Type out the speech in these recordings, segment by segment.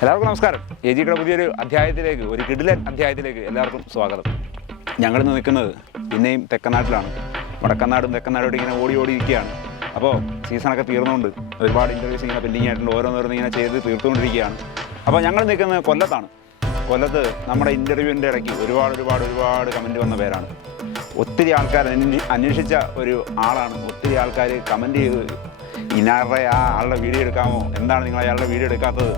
എല്ലാവർക്കും നമസ്കാരം. എ ജിയുടെ പുതിയൊരു അധ്യായത്തിലേക്ക് ഒരു കിടിലൻ അധ്യായത്തിലേക്ക് എല്ലാവർക്കും സ്വാഗതം. ഞങ്ങളിന്ന് നിൽക്കുന്നത് പിന്നെയും തെക്കനാട്ടിലാണ് വടക്കനാടും തെക്കനാടും ഇങ്ങനെ ഓടി ഓടി ഇരിക്കുകയാണ്. അപ്പോൾ സീസണൊക്കെ തീർന്നുകൊണ്ട് ഒരുപാട് ഇന്റർവ്യൂസ് ഇങ്ങനെ പെൻഡിങ് ആയിട്ടുണ്ട്. ഓരോന്നോരോന്ന് ഇങ്ങനെ ചെയ്ത് തീർത്തുകൊണ്ടിരിക്കുകയാണ്. അപ്പോൾ ഞങ്ങൾ നിൽക്കുന്നത് കൊല്ലത്താണ്. കൊല്ലത്ത് നമ്മുടെ ഇന്റർവ്യൂവിന്റെ ഇടയ്ക്ക് ഒരുപാട് ഒരുപാട് ഒരുപാട് കമന്റ് വന്ന പേരാണ്. ഒത്തിരി ആൾക്കാർ അന്വേഷിച്ച ഒരു ആളാണ്. ഒത്തിരി ആൾക്കാർ കമന്റ് ചെയ്ത് ഇനാരുടെ ആ ആളുടെ വീഡിയോ എടുക്കാമോ? എന്താണ് നിങ്ങൾ അയാളുടെ വീഡിയോ എടുക്കാത്തത്?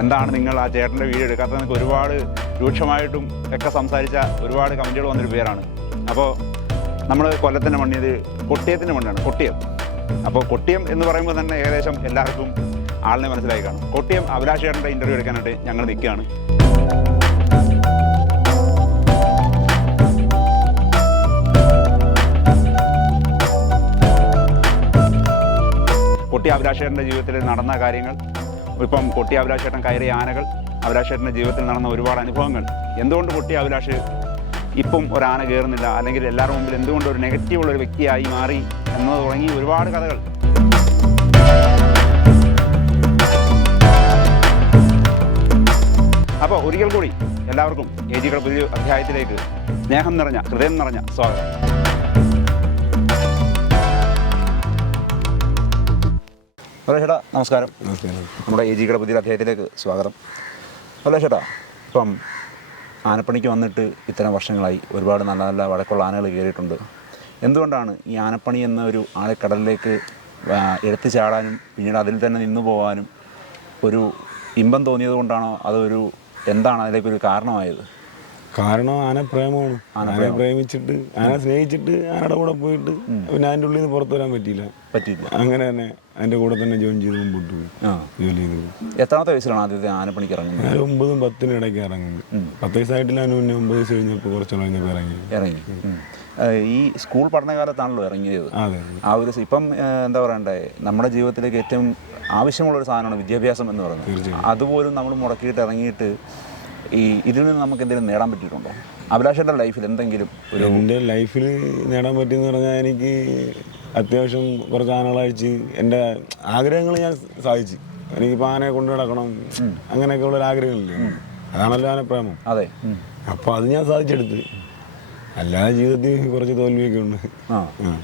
എന്താണ് നിങ്ങൾ ആ ചേട്ടന്റെ വീഡിയോ എടുക്കാത്തത്? എന്നൊക്കെ ഒരുപാട് രൂക്ഷമായിട്ടും ഒക്കെ സംസാരിച്ച ഒരുപാട് കമന്റുകൾ വന്നൊരു പേരാണ്. അപ്പോൾ നമ്മൾ കൊല്ലത്തിന്റെ മണ്ണിൽ കൊട്ടിയത്തിന്റെ മണ്ണാണ്. കൊട്ടിയം. അപ്പോൾ കൊട്ടിയം എന്ന് പറയുമ്പോൾ തന്നെ ഏകദേശം എല്ലാവർക്കും ആളിനെ മനസ്സിലായി കാണും. കൊട്ടിയം അഭിലാഷ് ചേട്ടന്റെ ഇന്റർവ്യൂ എടുക്കാനായിട്ട് ഞങ്ങൾ നിൽക്കുകയാണ്. കൊട്ടി അഭിലാഷേട്ടന്റെ ജീവിതത്തിൽ നടന്ന കാര്യങ്ങൾ ഇപ്പം കൊട്ടി അഭിലാഷേട്ടൻ കയറിയ ആനകൾ അഭിലാഷേട്ടന്റെ ജീവിതത്തിൽ നടന്ന ഒരുപാട് അനുഭവങ്ങൾ. എന്തുകൊണ്ട് കൊട്ടി അഭിലാഷ് ഇപ്പം ഒരു ആന കയറുന്നില്ല? അല്ലെങ്കിൽ എല്ലാവരുടെ മുമ്പിൽ എന്തുകൊണ്ട് ഒരു നെഗറ്റീവുള്ള ഒരു വ്യക്തിയായി മാറി എന്നത് തുടങ്ങി ഒരുപാട് കഥകൾ. അപ്പോൾ ഒരിക്കൽ കൂടി എല്ലാവർക്കും എ ജികളുടെ പുതിയ അധ്യായത്തിലേക്ക് സ്നേഹം നിറഞ്ഞ ഹൃദയം നിറഞ്ഞ സ്വാഗതം. ഹലോ ചേട്ടാ നമസ്കാരം. നമ്മുടെ എ ജിയുടെ പുതിയ അധ്യായത്തിലേക്ക് സ്വാഗതം. ഹലോ ചേട്ടാ ഇപ്പം ആനപ്പണിക്ക് വന്നിട്ട് ഇത്തരം വർഷങ്ങളായി ഒരുപാട് നല്ല നല്ല വടക്കുള്ള ആനകൾ കയറിയിട്ടുണ്ട്. എന്തുകൊണ്ടാണ് ഈ ആനപ്പണി എന്ന ഒരു ആളെ കടലിലേക്ക് എടുത്തു ചാടാനും പിന്നീട് അതിൽ തന്നെ നിന്നു പോകാനും ഒരു ഇമ്പം തോന്നിയത് കൊണ്ടാണോ അതൊരു എന്താണ് അതിലേക്കൊരു കാരണമായത്? കാരണം ആന പ്രേമമാണ്. ആനയെ പ്രേമിച്ചിട്ട് ആന സ്നേഹിച്ചിട്ട് ആനയുടെ കൂടെ പോയിട്ട് പിന്നെ അതിന്റെ ഉള്ളിൽ നിന്ന് പുറത്തു വരാൻ പറ്റിയില്ല. പറ്റിയില്ല. അങ്ങനെ തന്നെ അതിന്റെ കൂടെ തന്നെ ജോയിൻ ചെയ്ത് മുമ്പോട്ട് പോയി. ജോലി ചെയ്ത്. എത്രാമത്തെ വയസ്സിലാണ് ആദ്യത്തെ ആനപ്പണിക്ക് ഇറങ്ങുന്നത്? ഞാൻ ഒമ്പതും പത്തിനും ഇടയ്ക്ക് ഇറങ്ങുന്നത്. പത്ത് വയസ്സായിട്ടില്ല അതിന് മുന്നേ ഒമ്പത് വയസ്സ് കഴിഞ്ഞപ്പോൾ കുറച്ച് കഴിഞ്ഞപ്പോൾ ഇറങ്ങി. ഇറങ്ങി. ഈ സ്കൂൾ പഠനകാലത്താണല്ലോ ഇറങ്ങിയത്. ആ ഒരു ഇപ്പം എന്താ പറയണ്ടേ നമ്മുടെ ജീവിതത്തിലേക്ക് ഏറ്റവും ആവശ്യമുള്ള ഒരു സാധനമാണ് വിദ്യാഭ്യാസം എന്ന് പറയുന്നത്. അതുപോലും നമ്മൾ മുടക്കിയിട്ട് ഇറങ്ങിയിട്ട് ഈ ഇതിൽ നിന്ന് നമുക്ക് എന്തെങ്കിലും നേടാൻ പറ്റിയിട്ടുണ്ടോ? അഭിലാഷയുടെ ലൈഫിൽ എന്തെങ്കിലും ഒരു എന്റെ ലൈഫിൽ നേടാൻ പറ്റിയെന്ന് പറഞ്ഞാൽ എനിക്ക് അത്യാവശ്യം കുറച്ച് ആനകളഴിച്ച് എന്റെ ആഗ്രഹങ്ങൾ ഞാൻ സാധിച്ചു. എനിക്കിപ്പോൾ ആനയെ കൊണ്ടു നടക്കണം അങ്ങനെയൊക്കെ ഉള്ളൊരു ആഗ്രഹമില്ലേ? അതാണല്ലോ ആന പ്രേമം അതെ. അപ്പോൾ അത് ഞാൻ സാധിച്ചെടുത്ത്. അല്ലാതെ ജീവിതത്തിൽ കുറച്ച് തോൽവിയൊക്കെ ഉണ്ട്. ആ. ആ.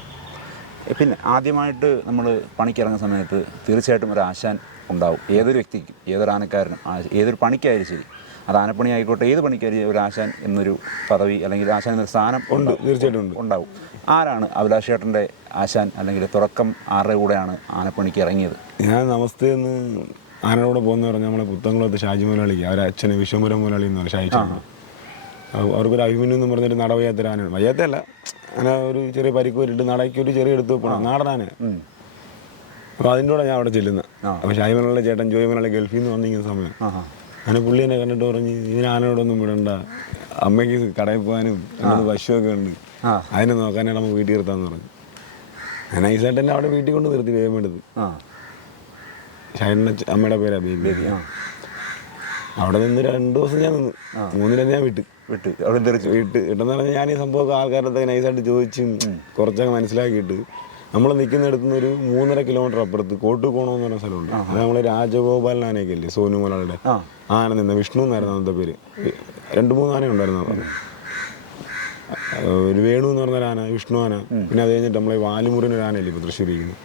പിന്നെ ആദ്യമായിട്ട് നമ്മൾ പണിക്കിറങ്ങുന്ന സമയത്ത് തീർച്ചയായിട്ടും ഒരു ആശാൻ ഉണ്ടാവും. ഏതൊരു വ്യക്തിക്കും ഏതൊരു ആനക്കാരനും ഏതൊരു പണിക്കായാലും ശരി. അത് ആനപ്പണി ആയിക്കോട്ടെ ഏത് പണിക്കാരി ഒരു ആശാൻ എന്നൊരു പദവി അല്ലെങ്കിൽ ആശാൻ എന്നൊരു സ്ഥാനം ഉണ്ട് തീർച്ചയായിട്ടും ഉണ്ടാവും. ആരാണ് അഭിലാഷേട്ടന്റെ ആശാൻ അല്ലെങ്കിൽ തുറക്കം ആരുടെ കൂടെയാണ് ആനപ്പണിക്ക് ഇറങ്ങിയത്? ഞാൻ നമസ്തേ എന്ന് ആനയുടെ പോകുന്ന പറഞ്ഞാൽ നമ്മളെ പുത്തംകുളത്ത് ഷാജി മുതലാളിക്ക് അവരെ അച്ഛന് വിശ്വംപുരം മുതലാളി എന്ന് പറയും ഷാജി അവർക്കൊരു അഭിമന്യു എന്ന് പറഞ്ഞൊരു നട വയ്യാത്തൊരു ആനയാണ് വയ്യാത്തല്ല അങ്ങനെ ഒരു ചെറിയ പരിക്ക് വരിട്ട് നടയ്ക്ക് ഒരു ചെറിയ എടുത്ത് വെക്കണം നാടൻ ആന. അപ്പോൾ അതിന്റെ കൂടെ ഞാൻ അവിടെ ചെല്ലുന്നത്. അപ്പോൾ ഷാജി മുതലാളി ചേട്ടൻ ജോയി മുതലാളി ഗൾഫിൽ നിന്ന് വന്നിരിക്കുന്ന സമയം. അങ്ങനെ പുള്ളി എന്നെ കണ്ടിട്ട് പറഞ്ഞ് ഇതിന് ആനയോടൊന്നും വിടണ്ട. അമ്മയ്ക്ക് കടയിൽ പോകാനും രണ്ടു പശുവൊക്കെ ഉണ്ട്. അതിനെ നോക്കാനാണ് നമുക്ക് വീട്ടിൽ നിർത്താന്ന് പറഞ്ഞു. ഞാൻ നൈസായിട്ട് എന്നെ അവിടെ വീട്ടിൽ കൊണ്ട് നിർത്തി വേഗം എടുത്ത്. ഷൈനിന്റെ അമ്മയുടെ പേരാ ബേബി. അവിടെ നിന്ന് രണ്ട് ദിവസം ഞാൻ നിന്ന്. മൂന്നിലെ ഞാൻ വിട്ട്. വിട്ട്. അവിടെ വിട്ട്. കിട്ടുന്ന പറഞ്ഞാൽ ഞാൻ ഈ സംഭവമൊക്കെ ആൾക്കാരുടെ നൈസായിട്ട് ചോദിച്ചും കുറച്ചൊക്കെ മനസ്സിലാക്കിയിട്ട് നമ്മൾ നിൽക്കുന്നിടത്ത് നിന്ന് ഒരു മൂന്നര കിലോമീറ്റർ അപ്പുറത്ത് കോട്ടുകോണം എന്ന് പറഞ്ഞ സ്ഥലമുണ്ട്. അത് നമ്മൾ രാജഗോപാലൻ ആനയൊക്കെ അല്ലേ സോനു മലയാളിയുടെ ആന നിന്ന് വിഷ്ണു എന്നായിരുന്നു അന്നത്തെ പേര്. രണ്ട് മൂന്ന് ആന ഉണ്ടായിരുന്നു ഒരു വേണു എന്ന് പറഞ്ഞ ആന വിഷ്ണു ആന. പിന്നെ അത് കഴിഞ്ഞിട്ട് നമ്മളെ വാലുമുറിന് ഒരു ആനയില്ലേ ഇപ്പോൾ തൃശ്ശൂർ ഇരിക്കുന്നു?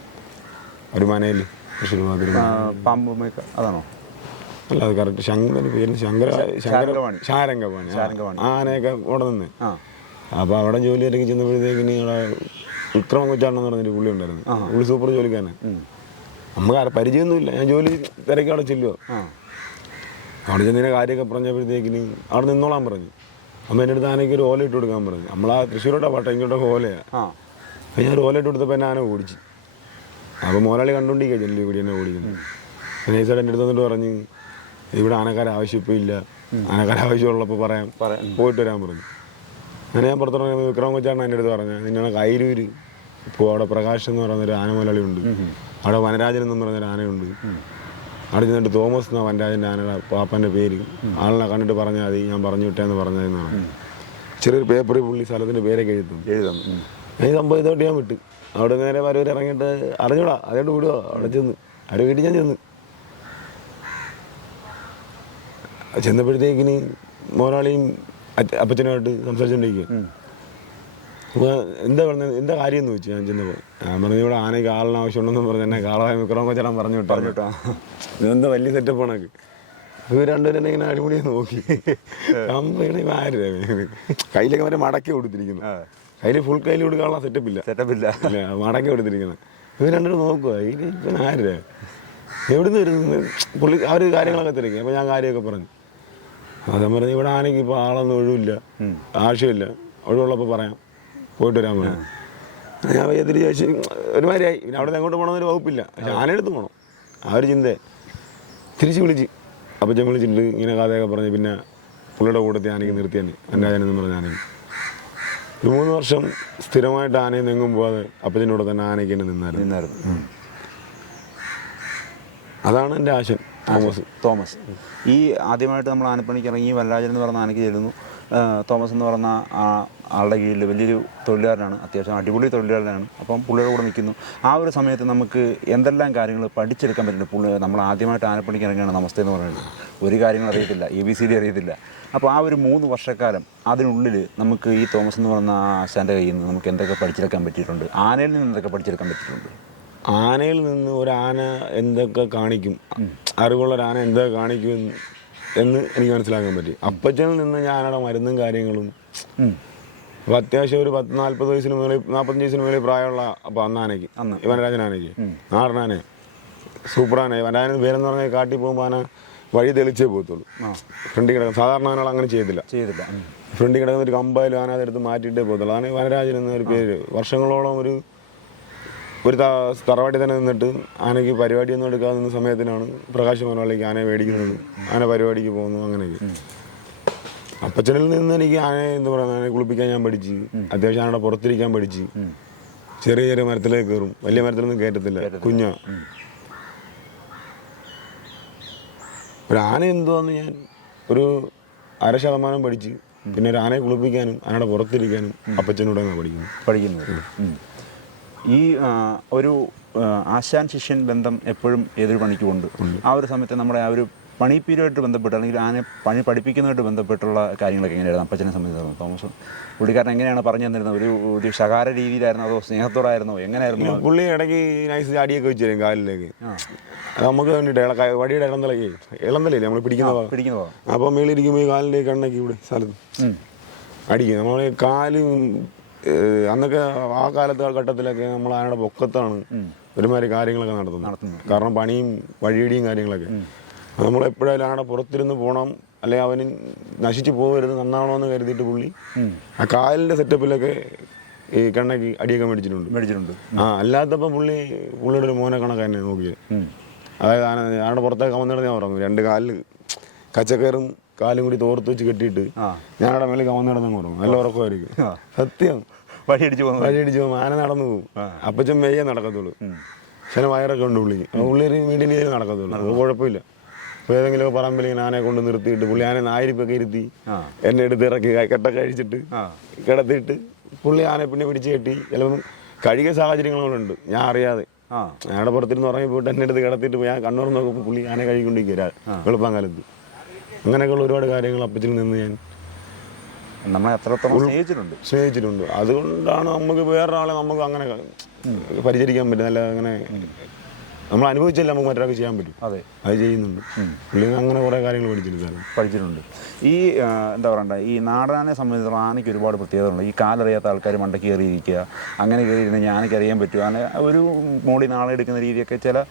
ഒരു മനയിൽ തൃശ്ശൂർ പാമ്പ് അതാണോ? അല്ല അത് കറക്റ്റ് ശങ്കര പേര് ശങ്കര ശാരംഗപാണി. ആ ആനയൊക്കെ അവിടെ നിന്ന്. അപ്പോൾ അവിടെ ജോലി ഇറങ്ങി ചെന്നപ്പോഴത്തേക്കിന് അവിടെ വിക്രമം കൊച്ചാണെന്ന് പറഞ്ഞൊരു പുള്ളി ഉണ്ടായിരുന്നു. പുള്ളി സൂപ്പർ ജോലിക്കാരൻ നമുക്ക് ആരെ പരിചയമൊന്നുമില്ല ഞാൻ ജോലി തിരക്കി അവിടെ ചെല്ലുക അവിടെ ചെന്നതിനെ കാര്യമൊക്കെ പറഞ്ഞപ്പോഴത്തേക്കിന് അവിടെ നിന്നോളാൻ പറഞ്ഞു. അമ്മ എന്റെ അടുത്ത് ആനയ്ക്ക് ഒരു ഓല ഇട്ട് കൊടുക്കാൻ പറഞ്ഞു. നമ്മൾ ആ തൃശ്ശൂരോട്ടാ പാട്ട ഇങ്ങോട്ടൊക്കെ ഓലയാണ് അപ്പം ഞാൻ ഒരു ഓല ഇട്ട് കൊടുത്തപ്പോൾ എന്നെ ആന ഓടിച്ചു. അപ്പോൾ മോലാളി കണ്ടുകൊണ്ടിരിക്കുക ചെല്ലി കൂടി എന്നെ ഓടിക്കുന്നത്. പിന്നെ ഈ സൈഡ് എന്റെ അടുത്ത് വന്നിട്ട് പറഞ്ഞ് ഇവിടെ ആനക്കാരെ ആവശ്യം ഇപ്പോൾ ഇല്ല ആനക്കാരെ ആവശ്യമുള്ളപ്പോൾ പറയാം. പോയിട്ട് വരാൻ പറഞ്ഞു. അങ്ങനെ ഞാൻ പുറത്തിറങ്ങി വിക്രം കൊച്ചാണ് എന്റെ അടുത്ത് പറഞ്ഞത് നിന്നെ കൈരൂര് ഇപ്പോൾ അവിടെ പ്രകാശ് എന്ന് പറയുന്ന ഒരു ആന മുതലാളി ഉണ്ട് അവിടെ വനരാജൻ എന്ന് പറയുന്നൊരു ആനയുണ്ട്. അവിടെ ചെന്നിട്ട് തോമസ് എന്ന വനരാജന്റെ ആനയുടെ പാപ്പന്റെ പേര്. ആളിനെ കണ്ടിട്ട് പറഞ്ഞാൽ മതി ഞാൻ പറഞ്ഞു വിട്ടേന്ന് പറഞ്ഞതെന്നാണ് ചെറിയൊരു പേപ്പറിൽ പുള്ളി സ്ഥലത്തിന്റെ പേരൊക്കെ എഴുതും. എഴുതാം. അതിന് ഈ സംഭവം ഇതോട്ട് ഞാൻ വിട്ടു. അവിടെ നേരെ വരവർ ഇറങ്ങിയിട്ട് അറിഞ്ഞൂടാ അതോട്ട് വിടുവോ? അവിടെ ചെന്ന്. അവിടെ വീട്ടിൽ ഞാൻ ചെന്ന്. ചെന്നപ്പോഴത്തേക്കിന് മോനാളിയും അപ്പച്ചനുമായിട്ട് സംസാരിച്ചുകൊണ്ടിരിക്കുക അപ്പോൾ എന്താ പറഞ്ഞത്? എന്താ കാര്യം എന്ന് ചോദിച്ചു? ഞാൻ ചെന്നപ്പോൾ ഞാൻ പറഞ്ഞു ഇവിടെ ആനയ്ക്ക് ആളിന് ആവശ്യമുണ്ടെന്ന് പറഞ്ഞു എന്നെ കാളായ മിക്രമ ചേട്ടൻ പറഞ്ഞു വിട്ടു. വിട്ടോ. ഇതെന്താ വലിയ സെറ്റപ്പ് ആണ് ഇവർ രണ്ടുപേരും എന്നെ ഇങ്ങനെ അടിപൊളിയെ നോക്കി. കയ്യിലേക്ക് മറ്റേ മടക്കി കൊടുത്തിരിക്കുന്നു. കയ്യിൽ ഫുൾ കയ്യിൽ കൊടുക്കാനുള്ള സെറ്റപ്പ് ഇല്ല. സെറ്റപ്പ് ഇല്ല. ഇല്ല മടക്കി കൊടുത്തിരിക്കുന്നത് ഇവർ രണ്ടുപേരും നോക്കുക ഇപ്പം ഇവൻ ആര്? എവിടുന്ന് വരുന്നത് പുള്ളി അവർ കാര്യങ്ങളൊക്കെ തിരക്കി. അപ്പോൾ ഞാൻ കാര്യമൊക്കെ പറഞ്ഞു. അതേ പറഞ്ഞു ഇവിടെ ആനയ്ക്ക് ഇപ്പോൾ ആളൊന്നും ഒഴിവില്ല. ആവശ്യമില്ല. ഒഴിവുള്ളപ്പോൾ പറയാം. പോയിട്ട് വരാൻ പോകണം ഞാൻ വയ്യത്തിരി ചോദിച്ചു ഒരുമാതിരിയായി. പിന്നെ അവിടെ നിന്ന് എങ്ങോട്ട് പോകണമെന്നൊരു വകുപ്പില്ല. പക്ഷെ ആനയെടുത്ത് പോകണം. ആ ഒരു ചിന്ത തിരിച്ച് വിളിച്ച്. അപ്പച്ചൻ വിളിച്ചിട്ട് ഇങ്ങനെ കഥയൊക്കെ പറഞ്ഞ് പിന്നെ പുള്ളിയുടെ കൂട്ടത്തിൽ ആനയ്ക്ക് നിർത്തിയാണ് അന്നാജനെന്ന് പറഞ്ഞ ആനയ്ക്ക് ഒരു മൂന്ന് വർഷം സ്ഥിരമായിട്ട് ആനയിൽ നിന്ന് പോവാതെ പോകാതെ അപ്പച്ചന്റെ കൂടെ തന്നെ ആനയ്ക്ക് തന്നെ നിന്നായിരുന്നു. നിന്നായിരുന്നു. അതാണ് എന്റെ ആശയം തോമസ്. തോമസ്. ഈ ആദ്യമായിട്ട് നമ്മൾ ആനപ്പണിക്ക് ഇറങ്ങി വല്ലരാജൻ എന്ന് പറഞ്ഞ ആനയ്ക്ക് ചെല്ലുന്നു. തോമസ് എന്ന് പറഞ്ഞ ആ ആളുടെ കീഴിൽ വലിയൊരു തൊഴിലുകാരനാണ്. അത്യാവശ്യം അടിപൊളി തൊഴിലുകാരനാണ്. അപ്പം പുള്ളിയുടെ കൂടെ നിൽക്കുന്നു. ആ ഒരു സമയത്ത് നമുക്ക് എന്തെല്ലാം കാര്യങ്ങൾ പഠിച്ചെടുക്കാൻ പറ്റുന്നുണ്ട്? പുള്ളി നമ്മൾ ആദ്യമായിട്ട് ആനപ്പണിക്ക് ഇറങ്ങിയാണ് നമസ്തേ എന്ന് പറയുന്നത്. ഒരു കാര്യങ്ങളും അറിയത്തില്ല. എ ബി സി ഡി അറിയത്തില്ല. അപ്പോൾ ആ ഒരു മൂന്ന് വർഷക്കാലം അതിനുള്ളിൽ നമുക്ക് ഈ തോമസ് എന്ന് പറഞ്ഞ ആ ആശാന്റെ കയ്യിൽ നിന്ന് നമുക്ക് എന്തൊക്കെ പഠിച്ചെടുക്കാൻ പറ്റിയിട്ടുണ്ട്? ആനയിൽ നിന്ന് എന്തൊക്കെ പഠിച്ചെടുക്കാൻ പറ്റിയിട്ടുണ്ട്? ആനയിൽ നിന്ന് ഒരു ആന എന്തൊക്കെ കാണിക്കും? അറിവുള്ള ഒരു ആന എന്തൊക്കെ കാണിക്കും എന്ന് എനിക്ക് മനസ്സിലാക്കാൻ പറ്റി. അപ്പച്ചനിൽ നിന്ന് ഞാനവിടെ മരുന്നും കാര്യങ്ങളും അപ്പൊ അപ്പോൾ അത്യാവശ്യം ഒരു പത്ത് നാൽപ്പത് വയസ്സിന് മുകളിൽ നാൽപ്പത്തഞ്ച് വയസ്സിന് മുകളിൽ പ്രായമുള്ള അപ്പോൾ അന്നാനയ്ക്ക് വനരാജനാനയ്ക്ക് നാടനാനെ. സൂപ്പറാനെ. വനരാജൻ പേരെന്ന് പറഞ്ഞാൽ കാട്ടി പോകുമ്പോൾ ആന വഴി തെളിച്ചേ പോകത്തുള്ളൂ. ഫ്രണ്ടി ഫ്രണ്ടിൽ കിടക്കും സാധാരണ ആനകൾ അങ്ങനെ ചെയ്തില്ല ചെയ്തില്ല ഫ്രണ്ടി ഫ്രണ്ടിൽ കിടക്കുന്ന ഒരു കമ്പായാലും ആന അതെടുത്ത് മാറ്റിയിട്ടേ പോകത്തുള്ളൂ. അതാണ് വനരാജൻ എന്നൊരു പേര്. വർഷങ്ങളോളം ഒരു ഒരു തറവാട്ടിൽ തന്നെ നിന്നിട്ട് ആനയ്ക്ക് പരിപാടിയൊന്നും എടുക്കാതെ നിന്ന സമയത്തിനാണ് പ്രകാശ് മനോളിലേക്ക് ആനയെ മേടിക്കുന്നത്. ആന പരിപാടിക്ക് പോകുന്നു അങ്ങനെയൊക്കെ. അപ്പച്ചനിൽ നിന്ന് എനിക്ക് ആനയെ എന്താ പറയുക ആനയെ കുളിപ്പിക്കാൻ ഞാൻ പഠിച്ചു. അത്യാവശ്യം ആനയുടെ പുറത്തിരിക്കാൻ പഠിച്ചു. ചെറിയ ചെറിയ മരത്തിലേക്ക് കയറും. വലിയ മരത്തിലൊന്നും കയറ്റത്തില്ല. കുഞ്ഞ. ഒരു ആന എന്തുവാന്ന് ഞാൻ ഒരു അര ശതമാനം പഠിച്ച്. പിന്നെ ഒരു ആനയെ കുളിപ്പിക്കാനും ആനയുടെ പുറത്തിരിക്കാനും അപ്പച്ചനോട് പഠിക്കുന്നു. പഠിക്കുന്നു. പഠിക്കുന്നത്. ഈ ഒരു ആശാൻ ശിഷ്യൻ ബന്ധം എപ്പോഴും ഏതൊരു പണിക്കുമുണ്ട് ആ ഒരു സമയത്ത് നമ്മുടെ ആ ഒരു പണി പീരിയഡായിട്ട് ബന്ധപ്പെട്ട് അല്ലെങ്കിൽ ആനെ പണി പഠിപ്പിക്കുന്നതായിട്ട് ബന്ധപ്പെട്ടുള്ള കാര്യങ്ങളൊക്കെ എങ്ങനെയായിരുന്നു? അപ്പച്ചനെ സംബന്ധിച്ചിടത്തോളം തോമസ് പുള്ളിക്കാരൻ എങ്ങനെയാണ് പറഞ്ഞു തന്നിരുന്നത്? ഒരു ഒരു ശകാര രീതിയിലായിരുന്നോ? അതോ സ്നേഹത്തോടായിരുന്നോ? എങ്ങനെയായിരുന്നു പുള്ളി ഇടയ്ക്ക് നൈസ് ചാടിയൊക്കെ വെച്ചു തരും കാലിലേക്ക്. നമുക്ക് വേണ്ടിയിട്ട് വടിയുടെ ഇളന്തലയ്ക്ക് ഇളന്തലല്ലേ നമ്മൾ പിടിക്കുന്ന പിടിക്കുന്ന പോകാം അപ്പം മേളിരിക്കുമ്പോൾ ഈ കാലിലേക്ക് എണ്ണയ്ക്ക് ഇവിടെ സ്ഥലത്ത്. അടിക്കും. നമ്മൾ കാൽ അന്നൊക്കെ ആ കാലത്ത് ആ ഘട്ടത്തിലൊക്കെ നമ്മൾ ആനയുടെ പൊക്കത്താണ് ഒരുമാതിരി കാര്യങ്ങളൊക്കെ നടത്തുന്നത്. കാരണം പണിയും വഴിയടിയും കാര്യങ്ങളൊക്കെ. നമ്മൾ എപ്പോഴായാലും ആനയുടെ പുറത്തിരുന്ന് പോകണം അല്ലെങ്കിൽ അവന് നശിച്ചു പോകരുത് നന്നാണോ എന്ന് കരുതിയിട്ട് പുള്ളി ആ കാലിന്റെ സെറ്റപ്പിലൊക്കെ ഈ കണ്ണക്ക് അടിയൊക്കെ മേടിച്ചിട്ടുണ്ട്. മേടിച്ചിട്ടുണ്ട്. ആ അല്ലാത്തപ്പോൾ പുള്ളി പുള്ളിയുടെ ഒരു മോനെ കണക്ക് തന്നെ നോക്കിയത് അതായത് ആന ആനയുടെ പുറത്തേക്ക് കവന്നിടന്ന് ഞാൻ പറഞ്ഞു രണ്ട് കാലിൽ കച്ചക്കയറും കാലും കൂടി തോർത്ത് വെച്ച് കെട്ടിയിട്ട്. ഞാനവിടെ മേലെ കവന്നിടന്ന് പറഞ്ഞു. നല്ല ഉറക്കമായിരിക്കും. സത്യം. വഴി അടിച്ചു പോകുന്നത്. വഴിയടിച്ച് പോകും. ആന നടന്നു പോകും. അപ്പച്ചൻ മെയ്യേ നടക്കത്തുള്ളൂ. ചില വയറൊക്കെ ഉണ്ട് പുള്ളി അപ്പോൾ പുള്ളി ഒരു മീഡിയം രീതിയിൽ നടക്കത്തുള്ളൂ. അത് കുഴപ്പമില്ല. അപ്പോൾ ഏതെങ്കിലും പറമ്പിൽ ഇങ്ങനെ ആനയെ കൊണ്ട് നിർത്തിയിട്ട് പുള്ളി ആനെ നായിരിപ്പൊക്കെ ഇരുത്തി എന്നെ എടുത്ത് ഇറക്കി കെട്ട കഴിച്ചിട്ട് കിടത്തിയിട്ട് പുള്ളി ആനെ പിന്നെ പിടിച്ച് കെട്ടി. ചിലപ്പം കഴുകിയ സാഹചര്യങ്ങളുണ്ട് ഞാൻ അറിയാതെ. ഞങ്ങളുടെ പുറത്തിരുന്ന് ഉറങ്ങി പോയിട്ട് എന്നെ എടുത്ത് കിടത്തിയിട്ട് ഞാൻ കണ്ണൂർ നോക്കുമ്പോൾ പുള്ളി ആനെ കഴുകിക്കൊണ്ടിരിക്കുക എളുപ്പം കാലത്ത്. അങ്ങനെയൊക്കെയുള്ള ഒരുപാട് കാര്യങ്ങൾ അപ്പച്ചിൽ നിന്ന് ഞാൻ നമ്മളെ എത്രത്തോളം സ്നേഹിച്ചിട്ടുണ്ട്. സ്നേഹിച്ചിട്ടുണ്ട്. അതുകൊണ്ടാണ് നമുക്ക് വേറൊരാളെ നമുക്ക് അങ്ങനെ പരിചരിക്കാൻ പറ്റും നല്ല അങ്ങനെ നമ്മൾ അനുഭവിച്ചല്ല നമുക്ക് മറ്റൊരാൾക്ക് ചെയ്യാൻ പറ്റും. അതെ. അത് ചെയ്യുന്നുണ്ട്. പുള്ളി അങ്ങനെ കുറേ കാര്യങ്ങൾ പഠിച്ചിട്ടുണ്ട് പഠിച്ചിട്ടുണ്ട്. ഈ എന്താ പറയണ്ട ഈ നാടനെ സംബന്ധിച്ചിടത്തോളം ആനയ്ക്ക് ഒരുപാട് പ്രത്യേകതകളുണ്ട്. ഈ കാലറിയാത്ത ആൾക്കാർ മണ്ടയ്ക്ക് കയറിയിരിക്കുക അങ്ങനെ കയറിയിരുന്ന ഞാൻ ആനയ്ക്ക് അറിയാൻ പറ്റും. ആന ഒരു മോളി നാളെ എടുക്കുന്ന രീതിയൊക്കെ ചില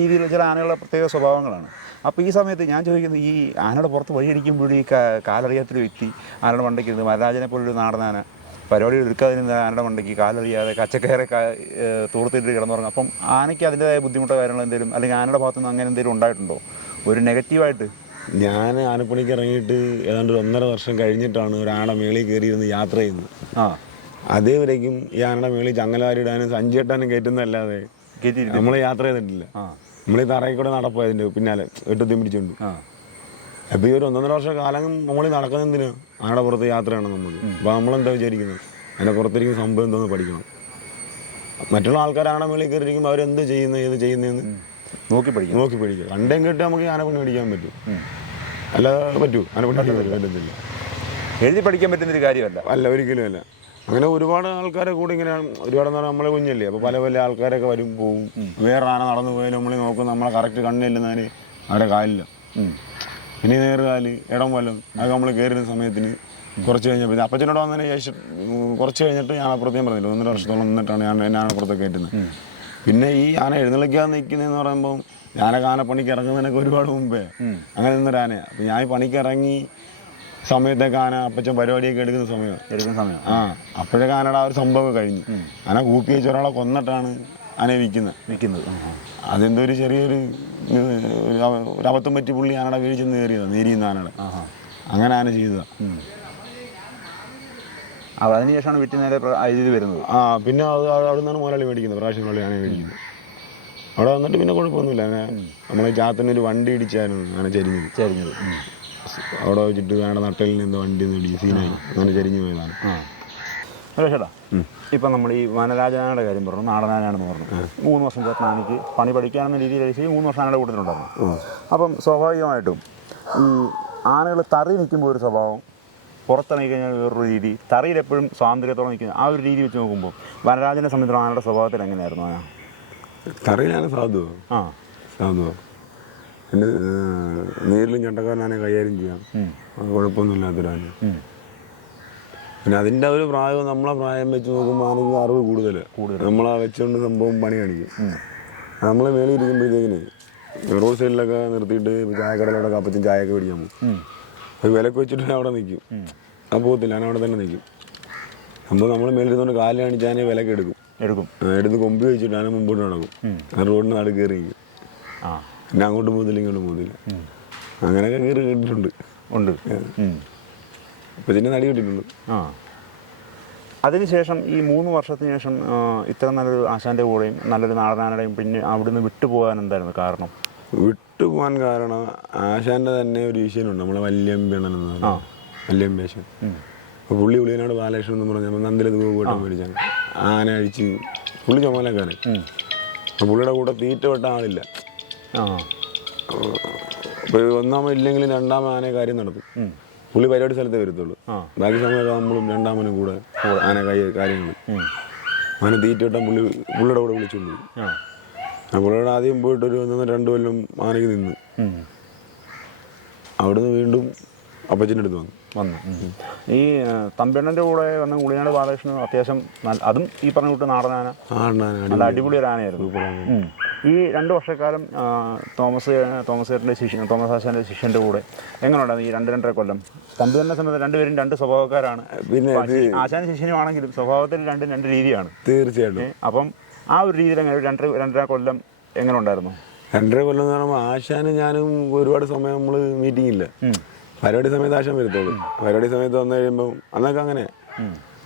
രീതിയിൽ ചില ആനകളുടെ പ്രത്യേക സ്വഭാവങ്ങളാണ്. അപ്പോൾ ഈ സമയത്ത് ഞാൻ ചോദിക്കുന്നത് ഈ ആനയുടെ പുറത്ത് വഴിയടിക്കുമ്പോഴും ഈ കാലറിയാത്തൊരു വ്യക്തി ആനയുടെ മണ്ടയ്ക്ക് ഇരുന്ന് മഹാരാജനെ പോലൊരു നാടനാന പരിപാടി എടുക്കാതിരുന്ന ആനയുടെ മണ്ടയ്ക്ക് കാലറിയാതെ കച്ചക്കയറെ തൂർത്തിട്ട് കിടന്നുറങ്ങും. അപ്പം ആനയ്ക്ക് അതിന്റെതായ ബുദ്ധിമുട്ടോ കാര്യങ്ങൾ എന്തെങ്കിലും അല്ലെങ്കിൽ ആനയുടെ ഭാഗത്തുനിന്ന് അങ്ങനെ എന്തെങ്കിലും ഉണ്ടായിട്ടുണ്ടോ? ഒരു നെഗറ്റീവായിട്ട്? ഞാൻ ആനപ്പണിക്ക് ഇറങ്ങിയിട്ട് ഏതാണ്ട് ഒരു ഒന്നര വർഷം കഴിഞ്ഞിട്ടാണ് ഒരു ആനയുടെ മേളിൽ കയറിയിരുന്ന് യാത്ര ചെയ്യുന്നത്. ആ. അതേവരേക്കും ഈ ആനയുടെ മേളിൽ ചങ്ങലാരിടാനും സഞ്ചിയിട്ടാനും കയറ്റുന്നതല്ലാതെ നമ്മൾ യാത്ര ചെയ്തിട്ടില്ല. നമ്മൾ ഈ തറയിൽ കൂടെ നടപ്പോയതിന്റെ പിന്നാലെ എട്ടുത്തി പിടിച്ചുകൊണ്ട് ആ. അപ്പോൾ ഈ ഒരു ഒന്നൊന്നര വർഷ കാലം നമ്മൾ നടക്കുന്നതിന് ആടെ പുറത്ത് യാത്രയാണ് നമ്മൾ അപ്പോൾ നമ്മളെന്താ വിചാരിക്കുന്നത്? അതിന്റെ പുറത്തിരിക്കുന്ന സംഭവം എന്തോന്ന് പഠിക്കണം. മറ്റുള്ള ആൾക്കാർ ആനയുടെ മേളിൽ കയറിയിരിക്കുമ്പോൾ അവരെന്ത് ചെയ്യുന്നത് ഏത് ചെയ്യുന്നതെന്ന് നോക്കി പഠിക്കും നോക്കി പഠിക്കുക. കണ്ടേം കിട്ടി നമുക്ക് ഈ ആന പണി പഠിക്കാൻ പറ്റും അല്ലാതെ പറ്റൂ. ആന പിടിക്കാൻ പറ്റും പറ്റത്തില്ല. എഴുതി പഠിക്കാൻ പറ്റുന്ന ഒരു കാര്യമല്ല. അല്ല ഒരിക്കലും അല്ല. അങ്ങനെ ഒരുപാട് ആൾക്കാരെ കൂടെ ഇങ്ങനെ ഒരുപാട് പറഞ്ഞാൽ നമ്മളെ കുഞ്ഞല്ലേ? അപ്പോൾ പല പല ആൾക്കാരൊക്കെ വരും പോവും. വേറെ ആന നടന്നു പോയാലും നമ്മൾ നോക്കും നമ്മളെ കറക്റ്റ് കണ്ണില്ലെന്നാൽ അവരെ കാലില്ല ഇനി നേരെ കാൽ ഇടം വല്ലം അത് നമ്മൾ കയറുന്ന സമയത്തിന് കുറച്ച് കഴിഞ്ഞപ്പോൾ അപ്പച്ചനോട് വന്നതിന് ശേഷം കുറച്ച് കഴിഞ്ഞിട്ട് ഞാൻ അപ്പുറത്ത് ഞാൻ പറഞ്ഞില്ല ഒന്നര വർഷത്തോളം നിന്നിട്ടാണ് ഞാൻ എന്നെ അപ്പുറത്തൊക്കെ കയറ്റുന്നത് പിന്നെ ഈ ആന എഴുന്നള്ളിക്കാൻ നിൽക്കുന്നതെന്ന് പറയുമ്പോൾ ഞാനൊക്കെ ആനപ്പണിക്ക് ഇറങ്ങുന്നതിനൊക്കെ ഒരുപാട് മുമ്പേ അങ്ങനെ നിന്നൊരു ആനയാണ് അപ്പം ഞാൻ പണിക്ക് ഇറങ്ങി സമയത്തൊക്കെ ആന അപ്പച്ചൻ പരിപാടിയൊക്കെ എടുക്കുന്ന സമയം എടുക്കുന്ന സമയം. ആ അപ്പോഴൊക്കെ ആനയുടെ ആ ഒരു സംഭവം കഴിഞ്ഞു. ആന കൂപ്പി വെച്ച് ഒരാളെ കൊന്നിട്ടാണ് ആന വിൽക്കുന്നത് വിൽക്കുന്നത്. അതെന്തോ ഒരു ചെറിയൊരു ഒരു അവ- ഒരു അബദ്ധം പറ്റി പുള്ളി ആനയുടെ വീഴ്ച കയറിയതാണ് നേരിയുന്ന ആനയുടെ. അങ്ങനെ ആന ചെയ്തതാണ് അപ്പോൾ അതിനുശേഷമാണ് വിറ്റ് നേരെ പ്ര- ഇതിൽ വരുന്നത്. ആ പിന്നെ അത് അവിടെ നിന്നാണ് മുതലാളി മേടിക്കുന്നത് പ്രാവശ്യം മുതലാളി ആന മേടിക്കുന്നത്. അവിടെ വന്നിട്ട് പിന്നെ കുഴപ്പമൊന്നുമില്ല അങ്ങനെ നമ്മളെ ഒരു വണ്ടി ഇടിച്ചായിരുന്നു അങ്ങനെ ചരിഞ്ഞത്. ചരിഞ്ഞത്. അവിടെ വെച്ചിട്ട് ആനയുടെ നട്ടലിന് എന്തോ വണ്ടി ഒന്ന് ഇടിച്ച് സീനായി അങ്ങനെ ചരിഞ്ഞു പോയതാണ്. ആ. ചേട്ടാ. ഇപ്പം നമ്മൾ ഈ വനരാജനായുടെ കാര്യം പറഞ്ഞു നാടനാനാണെന്ന് പറഞ്ഞു. മൂന്ന് വർഷം ചേട്ടൻ എനിക്ക് പണി പഠിക്കാനെന്ന രീതിയിൽ അടിച്ച് മൂന്ന് വർഷം ആനയുടെ കൂട്ടത്തിലുണ്ടായിരുന്നു. അപ്പം സ്വാഭാവികമായിട്ടും ഈ ആനകൾ തറി നിൽക്കുമ്പോൾ ഒരു സ്വഭാവം പുറത്തിറങ്ങി കഴിഞ്ഞാൽ വേറൊരു രീതി തറയിൽ എപ്പോഴും സ്വാതന്ത്ര്യത്തോടെ നിൽക്കുന്ന ആ ഒരു രീതി വെച്ച് നോക്കുമ്പോൾ വനരാജനെ സംബന്ധിച്ചിടത്തോളം ആനയുടെ സ്വഭാവത്തിൽ എങ്ങനെയായിരുന്നു ആന? തറയിലാണ് സാധു ആ. സാധു പിന്നെ നേരിലും ചണ്ടക്കാരനാനെ കൈകാര്യം ചെയ്യാം. ഉം. പിന്നെ അതിന്റെ ഒരു പ്രായം നമ്മളെ പ്രായം വെച്ച് നോക്കുമ്പോൾ ആണെങ്കിൽ അറിവ് കൂടുതൽ. കൂടുതൽ. നമ്മളാ വെച്ചുകൊണ്ട് സംഭവം പണി കാണിക്കും. നമ്മളെ മേളിൽ ഇരിക്കുമ്പോഴത്തേക്കിന് റോഡ് സൈഡിലൊക്കെ നിർത്തിയിട്ട് ചായക്കടയിലൂടെ കപ്പച്ചും ചായയൊക്കെ പിടിക്കാൻ പോകും. അത് അപ്പോൾ വിലക്ക് വെച്ചിട്ട് അവിടെ നിൽക്കും. ആ പോകത്തില്ല ഞാൻ അവിടെ തന്നെ നിൽക്കും. സംഭവം നമ്മൾ മേലിരുന്നുകൊണ്ട് കാൽ കാണിച്ചാൽ വിലക്ക് എടുക്കും. എടുക്കും. എടുത്ത് കൊമ്പി വെച്ചിട്ട് ഞാൻ മുമ്പോട്ട് നടക്കും. ആ റോഡിന് നാട് കയറി നിൽക്കും. പിന്നെ അങ്ങോട്ട് പോകുന്നില്ല ഇങ്ങോട്ട് പോകുന്നില്ല അങ്ങനെയൊക്കെ കയറി കേട്ടിട്ടുണ്ട് ഉണ്ട്. ഇപ്പം ഇതിന് നടി ആ. അതിനുശേഷം ഈ മൂന്ന് വർഷത്തിന് ശേഷം ആ, ഇത്ര നല്ലൊരു ആശാന്റെ കൂടെയും നല്ലൊരു നാടനാടയും പിന്നെ അവിടുന്ന് വിട്ടുപോകാൻ എന്തായിരുന്നു കാരണം? വിട്ടുപോകാൻ കാരണം ആശാന്റെ തന്നെ ഒരു വിഷയനുണ്ട് നമ്മളെ വല്യമ്പണൻ എന്ന് ആ. വല്യമ്പേശൻ അപ്പൊ പുള്ളി ഉള്ളിനാട് ബാലകൃഷ്ണൻ എന്ന് പറഞ്ഞ നന്ദിലെ തൂക്കൂട്ടം മേടിച്ചാണ് ആന അഴിച്ച് പുള്ളി ചുമലക്കാരൻ അപ്പൊ പുള്ളിയുടെ കൂടെ തീറ്റ വെട്ട ആളില്ല. ആ. ഒന്നാമത് ഇല്ലെങ്കിലും രണ്ടാമത് ആനയെ കാര്യം നടത്തും. പുള്ളി പരിപാടി സ്ഥലത്തേ വരത്തുള്ളൂ. ബാക്കി സമയത്ത് നമ്മളും രണ്ടാമനും കൂടെ ആന കൈ കാര്യങ്ങൾ. ആന തീറ്റ വെട്ടാൻ പുള്ളി പുള്ളിയുടെ കൂടെ വിളിച്ചുകൊണ്ട് ആ. പുള്ളിയുടെ ആദ്യം പോയിട്ട് ഒരു ഒന്ന് രണ്ടു കൊല്ലം ആനയ്ക്ക് നിന്ന്. അവിടുന്ന് വീണ്ടും അപ്പച്ചന്റെ അടുത്ത് വന്നു. വന്നു. ഈ തമ്പിയണ്ണന്റെ കൂടെ വന്ന ഉളിനാട് ബാലകൃഷ്ണൻ അത്യാവശ്യം അതും ഈ പറഞ്ഞ കൂട്ട് നാടനാന. നല്ല അടിപൊളി. ഒരു ആനയായിരുന്നു. ഈ രണ്ട് വർഷക്കാലം തോമസ് തോമസ് ചേട്ടന്റെ ശിഷ്യൻ തോമസ് ആശാന്റെ ശിഷ്യന്റെ കൂടെ എങ്ങനെയുണ്ടായിരുന്നു ഈ രണ്ട് രണ്ടര കൊല്ലം? തമ്പിയണ്ണനെ സംബന്ധിച്ച് രണ്ടുപേരും രണ്ട് സ്വഭാവക്കാരാണ്. പിന്നെ ആശാൻ ആശാന ശിഷ്യനുമാണെങ്കിലും സ്വഭാവത്തിൽ രണ്ടും രണ്ട് രീതിയാണ്. തീർച്ചയായിട്ടും. അപ്പം ആ ഒരു രീതിയിൽ എങ്ങനെ രണ്ട് രണ്ടര രണ്ടര കൊല്ലം എങ്ങനെ ഉണ്ടായിരുന്നു രണ്ടര കൊല്ലം എന്ന് പറയുമ്പോൾ ആശാനും ഞാനും ഒരുപാട് സമയം നമ്മൾ മീറ്റിംഗ് ഇല്ല. പരിപാടി സമയത്ത് ആശാൻ വരത്തുള്ളൂ. പരിപാടി സമയത്ത് വന്നു കഴിയുമ്പോൾ അന്നൊക്കെ അങ്ങനെ.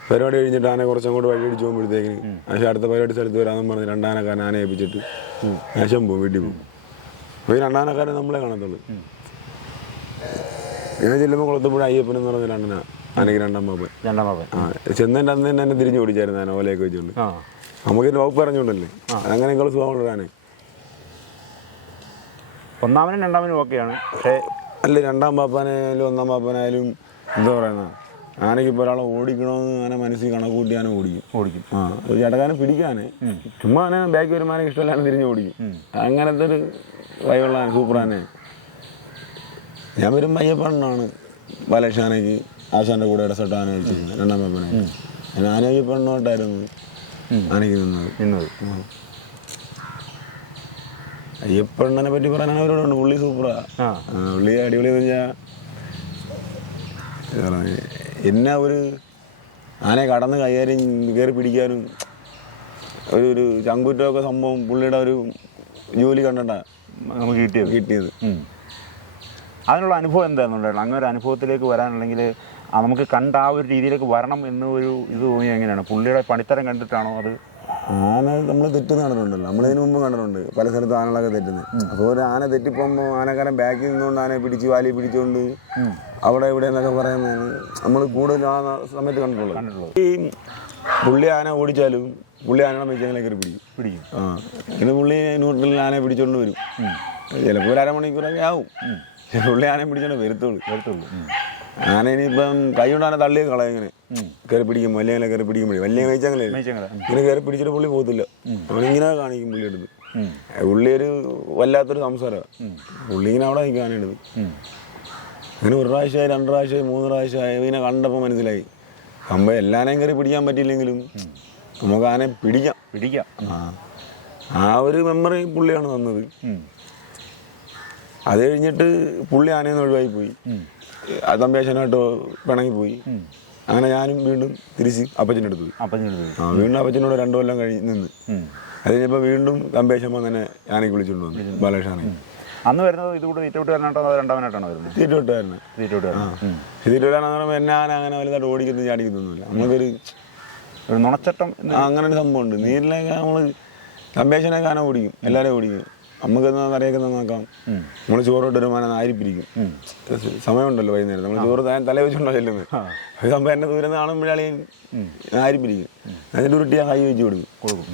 പരിപാടി കഴിഞ്ഞിട്ട് ആന കുറച്ചങ്ങോട്ട് വഴി അടിച്ച് പോകുമ്പോഴത്തേക്കിന് ആശാൻ അടുത്ത പരിപാടി സ്ഥലത്ത് വരാമെന്ന് പറഞ്ഞ് രണ്ടാനക്കാരൻ ആന ഏൽപ്പിച്ചിട്ട് ശേഷം പോകും വീട്ടിൽ പോകും. അപ്പോൾ ഈ രണ്ടാനക്കാരൻ നമ്മളെ കാണത്തുള്ളൂ. ഞാൻ ചെല്ലുമ്പോൾ കുളത്തുപുഴ അയ്യപ്പൻ എന്ന് പറഞ്ഞ രണ്ടന ആനയ്ക്ക് രണ്ടാം പാപ്പൻ രണ്ടാം പാപ്പൻ ആ ചെന്നതിന്റെ അന്ന് തന്നെ എന്നെ തിരിഞ്ഞു ഓടിച്ചായിരുന്നു ആന ഓലയൊക്കെ വെച്ചുകൊണ്ട് നമുക്ക് വകുപ്പ് പറഞ്ഞുകൊണ്ടല്ലേ അങ്ങനെ നിങ്ങൾ ഒന്നാമനും രണ്ടാമനും ഓക്കെയാണ്. പക്ഷേ അല്ല രണ്ടാം പാപ്പാനായാലും ഒന്നാം പാപ്പാനായാലും എന്താ പറയുന്ന? ആനയ്ക്ക് ഇപ്പോൾ ഒരാളെ ഓടിക്കണമെന്ന് ആന മനസ്സിൽ കണക്ക് കൂട്ടി ആന ഓടിക്കും. ഓടിക്കും. ആ ഒരു ചടക്കാനെ പിടിക്കാന്. ചുമ്മാ ആന ബാക്ക് വരുമ്പോൾ ആനയ്ക്ക് ഇഷ്ടമല്ലാതെ തിരിഞ്ഞ് ഓടിക്കും. അങ്ങനത്തെ ഒരു വൈവുള്ള സൂപ്പർ ആന ഞാൻ വരും അയ്യപ്പണ്ണാണ് ബാലകൃഷ്ണാനയ്ക്ക് ആശാന്റെ കൂടെ ഇടസട്ട ആന കഴിച്ചിരുന്നത് രണ്ടാം പപ്പനെ ഞാൻ ആന അയ്യപ്പണ്ണോട്ടായിരുന്നു ആനയ്ക്ക് നിന്നത്. നിന്നത്. അയ്യപ്പണ്ണനെ പറ്റി പറയാനാണ് അവരോടുണ്ട്. പുള്ളി സൂപ്പറാ പുള്ളി അടിപൊളി എന്ന് വെച്ചാൽ എന്നാ ഒരു ആനയെ കടന്ന് കൈകാര്യം കയറി പിടിക്കാനും ഒരു ഒരു ചങ്കുറ്റമൊക്കെ സംഭവം പുള്ളിയുടെ ഒരു ജോലി കണ്ടണ്ട നമുക്ക് കിട്ടിയത്. കിട്ടിയത്. അതിനുള്ള അനുഭവം എന്തായിരുന്നു ഉണ്ടായിരുന്നു? അങ്ങനെ ഒരു അനുഭവത്തിലേക്ക് വരാനുണ്ടെങ്കിൽ നമുക്ക് കണ്ട ആ ഒരു രീതിയിലേക്ക് വരണം എന്ന് ഒരു ഇത് തോന്നി എങ്ങനെയാണ്? പുള്ളിയുടെ പണിത്തരം കണ്ടിട്ടാണോ അത്? ആന നമ്മൾ തെറ്റുന്ന കണ്ടിട്ടുണ്ടല്ലോ നമ്മളിതിനു മുമ്പ് കണ്ടിട്ടുണ്ട്. പല സ്ഥലത്തും ആനകളൊക്കെ തെറ്റുന്നത്. അപ്പോൾ ഒരു ആന തെറ്റിപ്പോകുമ്പോൾ ആനക്കാരൻ ബാക്കിൽ നിന്നുകൊണ്ട് ആനയെ പിടിച്ച് വാലി പിടിച്ചുകൊണ്ട് അവിടെ ഇവിടെ എന്നൊക്കെ പറയുന്നതാണ് നമ്മൾ കൂടുതൽ ആ സമയത്ത് കണ്ടിട്ടുള്ളത്. ഈ പുള്ളി ആന ഓടിച്ചാലും പുള്ളി ആനയുടെ മെച്ചങ്ങളെ കയറി പിടിക്കും പിടിക്കും. ആ. പിന്നെ പുള്ളി നൂറ്റിൽ ആനയെ പിടിച്ചോണ്ട് വരും. ചിലപ്പോൾ ഒരു അരമണിക്കൂറൊക്കെ ആവും. പുള്ളി ആനയെ പിടിച്ചോണ്ട് വരുത്തുള്ളൂ. വരത്തുള്ളൂ. ആന ഇനിയിപ്പം കൈ കൊണ്ട് ആന തള്ളിയ കളയ ഇങ്ങനെ. കയറി പിടിക്കും വലിയ കയറി പിടിക്കും. വലിയ മേച്ചങ്ങളെ ഇങ്ങനെ കയറി പിടിച്ചിട്ട് പുള്ളി പോകത്തില്ല. ഇങ്ങനെ കാണിക്കും പുള്ളി എടുത്ത്. പുള്ളി ഒരു വല്ലാത്തൊരു സംസാരമാണ് പുള്ളി ഇങ്ങനെ അവിടെ നിൽക്കും ആന എടുത്ത് അങ്ങനെ ഒരു പ്രാവശ്യമായി രണ്ട് പ്രാവശ്യമായി മൂന്ന് പ്രാവശ്യമായി ഇങ്ങനെ കണ്ടപ്പോൾ മനസ്സിലായി. അമ്മ എല്ലാനേയും കയറി പിടിക്കാൻ പറ്റിയില്ലെങ്കിലും നമുക്ക് ആനെ പിടിക്കാം. പിടിക്കാം. ആ. ഒരു മെമ്മറി പുള്ളിയാണ് തന്നത്. അത് കഴിഞ്ഞിട്ട് പുള്ളി ആനയിൽ നിന്ന് ഒഴിവായി പോയി ആ തമ്പേശനായിട്ട് പിണങ്ങിപ്പോയി. അങ്ങനെ ഞാനും വീണ്ടും തിരിച്ച് അപ്പച്ചന്റെ അടുത്ത് പോയി. ആ വീണ്ടും അപ്പച്ചനോട് രണ്ടു കൊല്ലം കഴിഞ്ഞ് നിന്ന്. അത് കഴിഞ്ഞപ്പോൾ വീണ്ടും തമ്പേശമ്മ തന്നെ ആനയ്ക്ക് വിളിച്ചുകൊണ്ട് വന്നു. ബാലകൃഷ്ണനെ. അന്ന് വരുന്നത് ഇത് കൂടെ തീറ്റവിട്ട് വരാനായിട്ടോ അതോ രണ്ടാമനായിട്ടാണോ വരുന്നത്? തീറ്റ വിട്ടായിരുന്നു തീറ്റവിട്ട് വരുന്നത് തീറ്റ വിട്ടാന്ന് പറയുമ്പോൾ എന്നെ ആന അങ്ങനെ വലുതായിട്ട് ഓടിക്കുന്നു ചാടിക്കുന്നൊന്നുമില്ല നമുക്കൊരു ഒരു നുണച്ചട്ടം ആ, അങ്ങനെ ഒരു സംഭവമുണ്ട്. നീരിലേക്ക് നമ്മൾ തമ്പേശനൊക്കെ ആന ഓടിക്കും. എല്ലാവരെയും ഓടിക്കും. നമുക്ക് നിറയൊക്കെ നോക്കാം. നമ്മൾ ചോറോട്ട് വരുമാനം ആയിരിപ്പിരിക്കും സമയമുണ്ടല്ലോ വൈകുന്നേരം. നമ്മൾ ചോറ് താൻ തല വെച്ചുണ്ടോ ചെല്ലുന്നത്. സംഭവം എന്നെ ദൂരം കാണുമ്പോഴാളെ ആയിരിപ്പിരിക്കും എന്നിട്ട് ഉരുട്ടി ഞാൻ കൈ വെച്ച് കൊടുക്കും. കൊടുക്കും.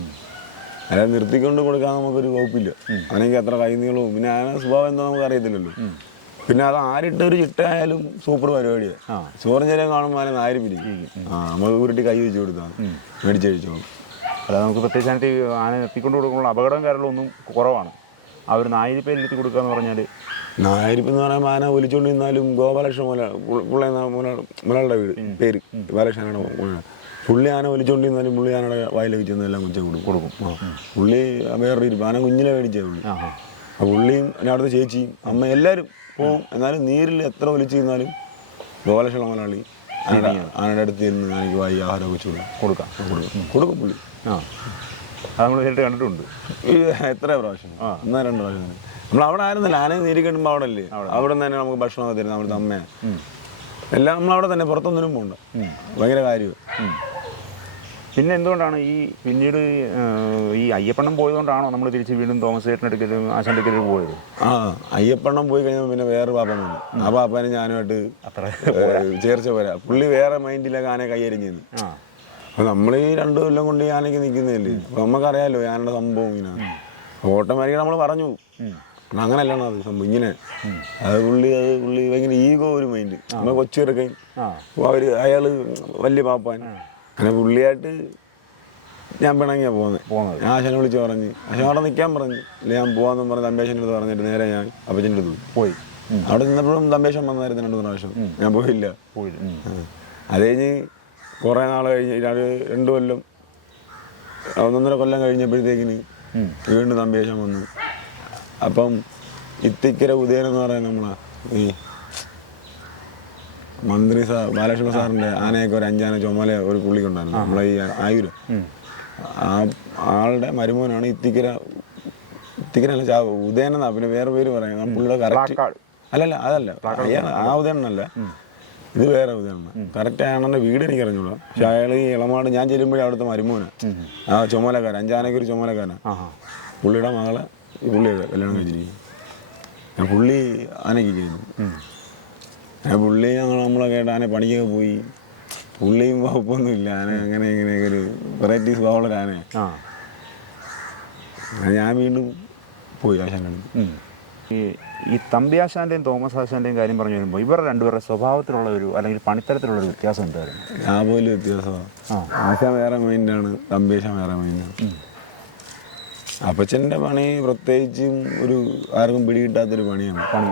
ഉം. നിർത്തിക്കൊണ്ട് കൊടുക്കാൻ നമുക്കൊരു വകുപ്പില്ല. അവനെങ്കിൽ അത്ര കൈനീളവും. പിന്നെ ആ സ്വഭാവം എന്താ നമുക്ക് അറിയത്തില്ലല്ലോ. പിന്നെ അത് ആരിട്ട ഒരു ചിട്ടയായാലും സൂപ്പർ പരിപാടിയാണ്. ചോറും ചെറിയ കാണുമ്പോൾ അതിനെ നാരിപ്പിരിക്കും ആ നമ്മൾ ഉരുട്ടി കൈ വെച്ച് കൊടുത്താൽ മേടിച്ച് കഴിച്ചോളും. അല്ലാതെ നമുക്ക് പ്രത്യേകിച്ചായിട്ട് ആന എത്തിക്കൊണ്ട് കൊടുക്കുമ്പോൾ അപകടം കാര്യങ്ങളൊന്നും കുറവാണ്. ആ ഒരു നായിരി പേര് ഇരുത്തി കൊടുക്കുക എന്ന് പറഞ്ഞാൽ നായിരിപ്പ് എന്ന് പറയുമ്പോൾ ആന ഒലിച്ചുകൊണ്ട് നിന്നാലും ഗോപാലകൃഷ്ണ മുല പുള്ള മുലകളുടെ വീട് പേര്. ബാലകൃഷ്ണയുടെ മുല. പുള്ളി ആന വലിച്ചുകൊണ്ടിരുന്നാലും പുള്ളി ആനയുടെ വായിലേക്ക് ചെന്ന് എല്ലാം കൊടുക്കും. കൊടുക്കും. ആ. പുള്ളി വേറെ ഇരിപ്പ്. ആന കുഞ്ഞിനെ മേടിച്ചേ പുള്ളി ആ ആ ആ പുള്ളിയും എന്റെ അവിടുത്തെ ചേച്ചിയും അമ്മ എല്ലാവരും പോവും. എന്നാലും നീരിൽ എത്ര വലിച്ചിരുന്നാലും നിന്നാലും മലയാളി ആനയുടെ ആനയുടെ അടുത്ത് ഇരുന്ന് എനിക്ക് വായി ആഹാരം വെച്ച് കൊടുക്കും. കൊടുക്കാം. കൊടുക്കും. പുള്ളി. ആ. അത് നമ്മൾ നേരിട്ട് കണ്ടിട്ടുണ്ട്. എത്ര പ്രാവശ്യം? എന്നാൽ രണ്ട് പ്രാവശ്യം നമ്മൾ അവിടെ ആയിരുന്നില്ല. ആനയെ നീരി കണ്ടുമ്പോൾ അവിടെ. അല്ലേ അവിടെ തന്നെ നമുക്ക് ഭക്ഷണം തരുന്നത് അവിടുത്തെ അമ്മയാണ്. എല്ലാം നമ്മൾ അവിടെ തന്നെ പുറത്തൊന്നിനും പോകണ്ട ഭയങ്കര കാര്യമാണ്. പിന്നെ എന്തുകൊണ്ടാണ് ഈ പിന്നീട് ഈ അയ്യപ്പണ്ണം പോയതുകൊണ്ടാണോ നമ്മൾ തിരിച്ച് വീണ്ടും തോമസ് ചേട്ടന്റെ അടുക്കലും ആശാന്റെ അടുക്കലും പോയത്? ആ അയ്യപ്പണ്ണം പോയി കഴിഞ്ഞാൽ പിന്നെ വേറെ പാപ്പനാണ് ആ പാപ്പാനെ ഞാനുമായിട്ട് അത്ര ചേർച്ച പോരാ. പുള്ളി വേറെ മൈൻഡിലൊക്കെ ആനയെ കൈകാര്യം ചെയ്യുന്നു ആ. അപ്പൊ നമ്മൾ ഈ രണ്ടു കൊല്ലം കൊണ്ട് ഈ ആനയ്ക്ക് നിൽക്കുന്നില്ലേ? അപ്പൊ നമുക്കറിയാലോ ആനയുടെ സംഭവം ഇങ്ങനെ. ഓട്ടോമാറ്റിക് നമ്മൾ പറഞ്ഞു. അങ്ങനെയല്ലാണ് അത് സംഭവം ഇങ്ങനെ. അത് പുള്ളി അത് പുള്ളി ഭയങ്കര ഈഗോ ഒരു മൈൻഡ്. നമ്മൾ കൊച്ചു ചെറുക്കൻ. അവർ അയാൾ വലിയ പാപ്പാൻ. അങ്ങനെ പുള്ളിയായിട്ട് ഞാൻ പിണങ്ങിയാ പോകുന്നത് പോകുന്നത് ഞാൻ ആശാനെ വിളിച്ച് പറഞ്ഞ്. ആശാൻ അവിടെ നിൽക്കാൻ പറഞ്ഞു. ഇല്ല ഞാൻ പോവാന്ന് പറഞ്ഞ് തമ്പേശന്റെ അടുത്ത് പറഞ്ഞിട്ട് നേരെ ഞാൻ അപ്പച്ചന്റെ അടുത്ത് പോയി. അവിടെ നിന്നപ്പോഴും തമ്പേശൻ വന്നായിരുന്നു രണ്ട് മൂന്ന് പ്രാവശ്യം. ഞാൻ പോയില്ല. പോയി. അത് കഴിഞ്ഞ് കുറേ നാൾ കഴിഞ്ഞ് രണ്ട് രണ്ട് കൊല്ലം ഒന്നൊന്നര കൊല്ലം കഴിഞ്ഞപ്പോഴത്തേക്കിന് വീണ്ടും തമ്പേശം വന്നു. അപ്പം ഇത്തിക്കര ഉദയൻ എന്ന് പറയുന്ന നമ്മളാ ഈ മന്ത്രി സാർ ബാലകൃഷ്ണ സാറിന്റെ ആനയൊക്കെ ഒരു അഞ്ചാന ചുമല ഒരു പുള്ളിക്കുണ്ടായിരുന്നു നമ്മളെ ഈ ആയൂര് ആ ആളുടെ മരുമോനാണ് ഇത്തിക്കര ഇത്തിക്കര അല്ല ചാ ഉദയൻ എന്നാ പിന്നെ വേറെ പേര് പറയാം. ആ പുള്ളിയുടെ കറക്റ്റ് അല്ലല്ല അതല്ല. ആ ഉദയനല്ല ഇത് വേറെ ഉദയനാണ് കറക്റ്റ് അയാളുടെ വീട് എനിക്ക് അറിഞ്ഞൂടാ പക്ഷെ അയാൾ ഈ ഇളമാട് ഞാൻ ചെല്ലുമ്പോഴേ അവിടുത്തെ മരുമോനാ. ആ ചുമലക്കാരൻ അഞ്ചാനയ്ക്ക് ഒരു ചുമലക്കാരനാ പുള്ളിയുടെ മകളെ പുള്ളിയുടെ കല്യാണം കഴിച്ചിരിക്കും ഞാൻ പുള്ളി ആനയ്ക്ക് ചെയ്യുന്നു പുള്ളി ഞങ്ങൾ നമ്മളെ കേട്ട് ആന പണിക്കൊക്കെ പോയി. പുള്ളിയും കുഴപ്പമൊന്നുമില്ല ആന അങ്ങനെ ഇങ്ങനെയൊക്കെ ഒരു വെറൈറ്റി സ്വഭാവമുള്ള ഒരു ആ. അങ്ങനെ ഞാൻ വീണ്ടും പോയി ആശാന്റെ അടുത്ത്. ഈ ഈ തമ്പിയാശാന്റെയും തോമസ് ആശാന്റെയും കാര്യം പറഞ്ഞു വരുമ്പോൾ ഇവരുടെ രണ്ടുപേരുടെ സ്വഭാവത്തിലുള്ള ഒരു അല്ലെങ്കിൽ പണിത്തരത്തിലുള്ള ഒരു വ്യത്യാസം എന്തായിരുന്നു? ഞാൻ പോലും വ്യത്യാസമാണ് ആ. ആശ വേറെ മൈൻഡാണ് ആശാൻ വേറെ മൈൻഡാണ് അപ്പച്ചന്റെ പണി പ്രത്യേകിച്ചും ഒരു ആർക്കും പിടികിട്ടാത്തൊരു പണിയാണ്. പണി.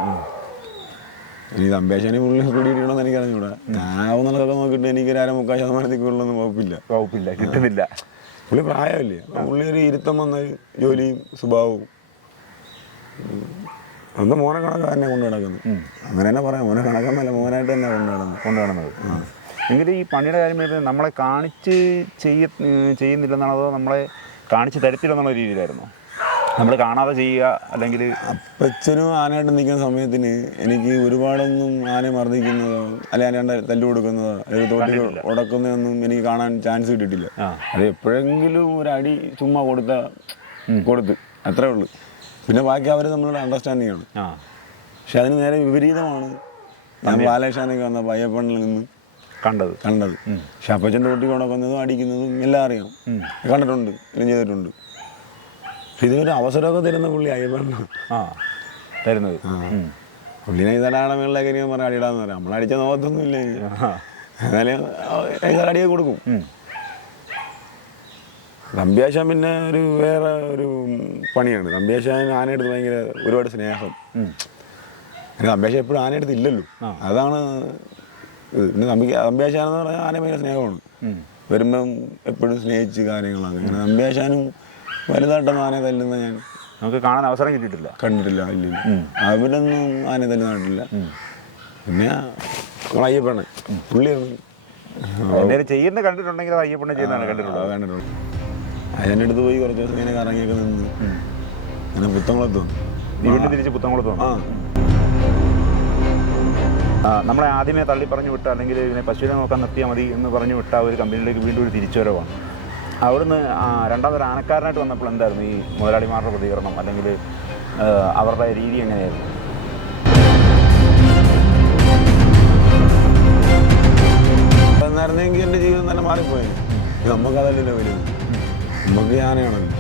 ഇനി തമ്പേശനെ പുള്ളി പിടിയിടണമെന്ന് എനിക്ക് അറിഞ്ഞൂടാ ഞാവുന്നതൊക്കെ നോക്കിയിട്ട് എനിക്ക് ഒരു അരമുക്കാൽ ശതമാനത്തിൽ കൂടുതലൊന്നും കുഴപ്പമില്ല വകുപ്പില്ല കിട്ടുന്നില്ല. പുള്ളി പ്രായമല്ലേ? പുള്ളി ഒരു ഇരുത്തം വന്ന ജോലിയും സ്വഭാവവും. അന്ന് മോനെ കണക്കാ തന്നെ കൊണ്ടു നടക്കുന്നു. അങ്ങനെ തന്നെ പറയാം. മോനെ കണക്കെന്നല്ല മോനായിട്ട് തന്നെ കൊണ്ടു നടന്നു. കൊണ്ടുനടന്നത് എന്നിട്ട് ഈ പണിയുടെ കാര്യം നമ്മളെ കാണിച്ച് ചെയ്യ ചെയ്യുന്നില്ലെന്നാണോ അതോ നമ്മളെ കാണിച്ച് തരത്തില്ലെന്നുള്ള രീതിയിലായിരുന്നു? നമ്മൾ കാണാതെ ചെയ്യുക അല്ലെങ്കിൽ അപ്പച്ചനും ആനയായിട്ട് നിൽക്കുന്ന സമയത്തിന് എനിക്ക് ഒരുപാടൊന്നും ആനയെ മർദ്ദിക്കുന്നതോ അല്ലെ ആന തല്ലു കൊടുക്കുന്നതോ അല്ലെങ്കിൽ തോട്ടി ഉടക്കുന്നതൊന്നും എനിക്ക് കാണാൻ ചാൻസ് കിട്ടിയിട്ടില്ല. അത് എപ്പോഴെങ്കിലും ഒരു അടി ചുമ്മാ കൊടുത്ത കൊടുത്ത്. അത്രേ ഉള്ളൂ. പിന്നെ ബാക്കി അവർ നമ്മളുടെ അണ്ടർസ്റ്റാൻഡിങ് ആണ് പക്ഷെ അതിന് നേരെ വിപരീതമാണ് ഞാൻ ബാലകൃഷ്ണനൊക്കെ വന്ന പയ്യപ്പണിൽ നിന്ന് കണ്ടത്. കണ്ടത്. പക്ഷെ അപ്പച്ചന്റെ കുട്ടി ഉടക്കുന്നതും അടിക്കുന്നതും എല്ലാം അറിയാം. കണ്ടിട്ടുണ്ട് എല്ലാം ചെയ്തിട്ടുണ്ട്. ഇതിനൊരു അവസരമൊക്കെ തരുന്ന പുള്ളി അയ്യപ്പണ്ണ ആ തരുന്നത്. പുള്ളിനെ ഇതലാണ് മേളിലേക്ക് ഇനി പറഞ്ഞ അടിയിടാന്ന് പറയാം നമ്മളടിച്ച നോക്കത്തൊന്നും ഇല്ല എന്നാലും അടിയൊക്കെ കൊടുക്കും. ഉം. പിന്നെ ഒരു വേറെ ഒരു പണിയാണ്. റമ്പ്യാശാൻ ആനയെടുത്ത് ഭയങ്കര ഒരുപാട് സ്നേഹം. ഉം. റമ്പ്യാശാൻ എപ്പോഴും ആനയെടുത്ത് ഇല്ലല്ലോ. അതാണ്. പിന്നെ എന്ന് പറഞ്ഞാൽ ആന ഭയങ്കര സ്നേഹമാണ്. വരുമ്പം എപ്പോഴും സ്നേഹിച്ച് കാര്യങ്ങളാണ്. അങ്ങനെ റമ്പ്യാശാനും വലുതായിട്ടൊന്നും ആനയെ തല്ലുന്ന ഞാൻ നമുക്ക് കാണാൻ അവസരം കിട്ടിയിട്ടില്ല. കണ്ടിട്ടില്ല ഇല്ല. അവരൊന്നും ആനയെ തല്ലുന്നതായിട്ടില്ല. പിന്നെ നമ്മളെ അയ്യപ്പണ് പുള്ളിയാണ് എന്തെങ്കിലും ചെയ്യുന്ന കണ്ടിട്ടുണ്ടെങ്കിൽ അത് അയ്യപ്പണ്ണ ചെയ്യുന്നതാണ് കണ്ടിട്ടുള്ളത്. കണ്ടിട്ടുണ്ട് അതിന്റെ അടുത്ത് പോയി കുറച്ച് ദിവസം ഇങ്ങനെ കറങ്ങിയൊക്കെ നിന്ന് അങ്ങനെ പുത്തംകുളത്ത് വീണ്ടും തിരിച്ച് പുത്തംകുളത്ത് ആ, നമ്മളെ ആദ്യമേ തള്ളി പറഞ്ഞു വിട്ട അല്ലെങ്കിൽ ഇതിനെ പശുവിനെ നോക്കാൻ നിർത്തിയാൽ മതി എന്ന് പറഞ്ഞു വിട്ട ഒരു കമ്പനിയിലേക്ക് വീണ്ടും ഒരു തിരിച്ചുവരവാണ്. അവിടുന്ന് രണ്ടാമതൊരു ആനക്കാരനായിട്ട് വന്നപ്പോൾ എന്തായിരുന്നു? ഈ മുതലാളിമാരുടെ പ്രതികരണം അല്ലെങ്കിൽ അവരുടെ രീതി എങ്ങനെയായിരുന്നു? എന്നായിരുന്നെങ്കിൽ എന്റെ ജീവിതം തന്നെ മാറിപ്പോയി. നമുക്കതല്ലല്ലോ വലുത്. നമുക്ക് ആനയാണല്ലോ.